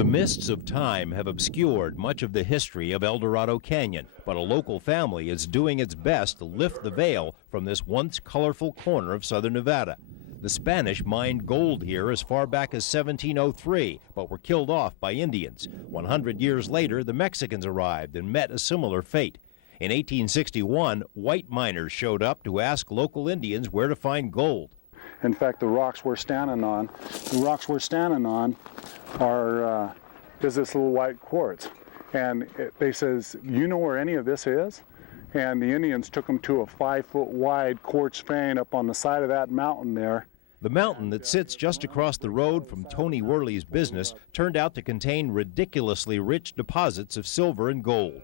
The mists of time have obscured much of the history of El Dorado Canyon, but a local family is doing its best to lift the veil from this once colorful corner of southern Nevada. The Spanish mined gold here as far back as 1703, but were killed off by Indians. 100 years later, the Mexicans arrived and met a similar fate. In 1861, white miners showed up to ask local Indians where to find gold. In fact, the rocks we're standing on are is this little white quartz. And they says, you know where any of this is? And the Indians took them to a 5-foot wide quartz vein up on the side of that mountain there. The mountain that sits just across the road from Tony Worley's business turned out to contain ridiculously rich deposits of silver and gold.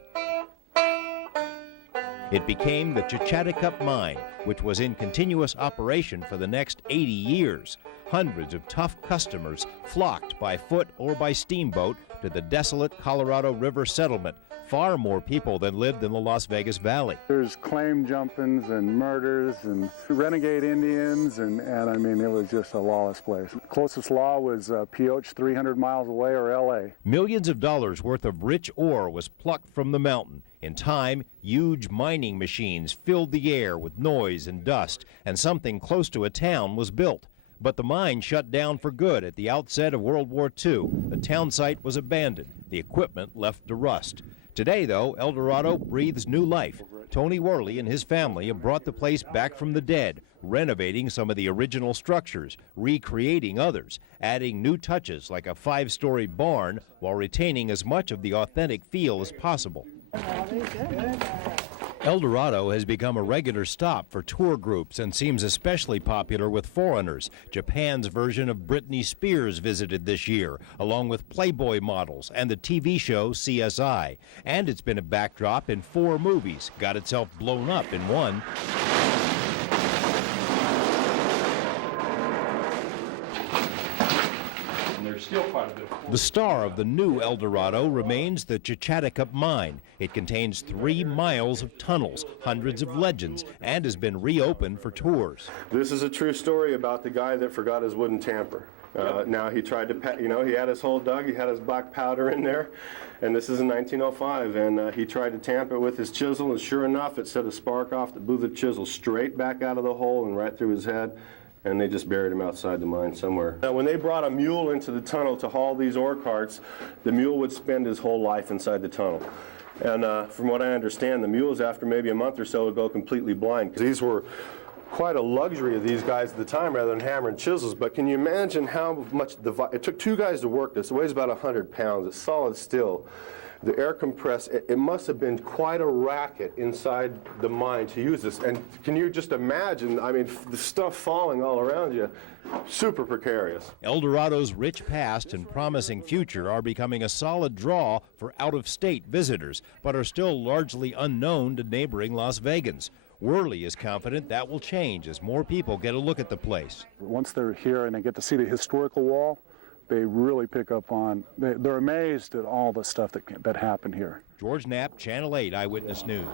It became the Techatticup Mine, which was in continuous operation for the next 80 years. Hundreds of tough customers flocked by foot or by steamboat to the desolate Colorado River settlement. Far more people than lived in the Las Vegas Valley. There's claim jumpings and murders and renegade Indians, and I mean, it was just a lawless place. The closest law was Pioche, 300 miles away, or L.A. Millions of dollars worth of rich ore was plucked from the mountain. In time, huge mining machines filled the air with noise and dust, and something close to a town was built. But the mine shut down for good at the outset of World War II. The town site was abandoned, the equipment left to rust. Today, though, El Dorado breathes new life. Tony Worley and his family have brought the place back from the dead, renovating some of the original structures, recreating others, adding new touches like a 5-story barn while retaining as much of the authentic feel as possible. El Dorado has become a regular stop for tour groups and seems especially popular with foreigners. Japan's version of Britney Spears visited this year, along with Playboy models and the TV show CSI. And it's been a backdrop in 4 movies, got itself blown up in one. The star of the new El Dorado remains the Techatticup Mine. It contains 3 miles of tunnels, hundreds of legends, and has been reopened for tours. This is a true story about the guy that forgot his wooden tamper. Now he tried to, he had his hole dug, he had his black powder in there, and this is in 1905, and he tried to tamp it with his chisel, and sure enough, it set a spark off that blew the chisel straight back out of the hole and right through his head. And they just buried him outside the mine somewhere. Now, when they brought a mule into the tunnel to haul these ore carts, the mule would spend his whole life inside the tunnel. And from what I understand, the mules, after maybe a month or so, would go completely blind. These were quite a luxury of these guys at the time, rather than hammer and chisels. But can you imagine how much it took 2 guys to work this? It weighs about 100 pounds. It's solid steel. The air compressed, it must have been quite a racket inside the mine to use this. And can you just imagine, I mean, the stuff falling all around you, super precarious. El Dorado's rich past and promising future are becoming a solid draw for out-of-state visitors, but are still largely unknown to neighboring Las Vegans. Worley is confident that will change as more people get a look at the place. Once they're here and they get to see the historical wall, they really pick up on, they're amazed at all the stuff that happened here. George Knapp, Channel 8 Eyewitness News.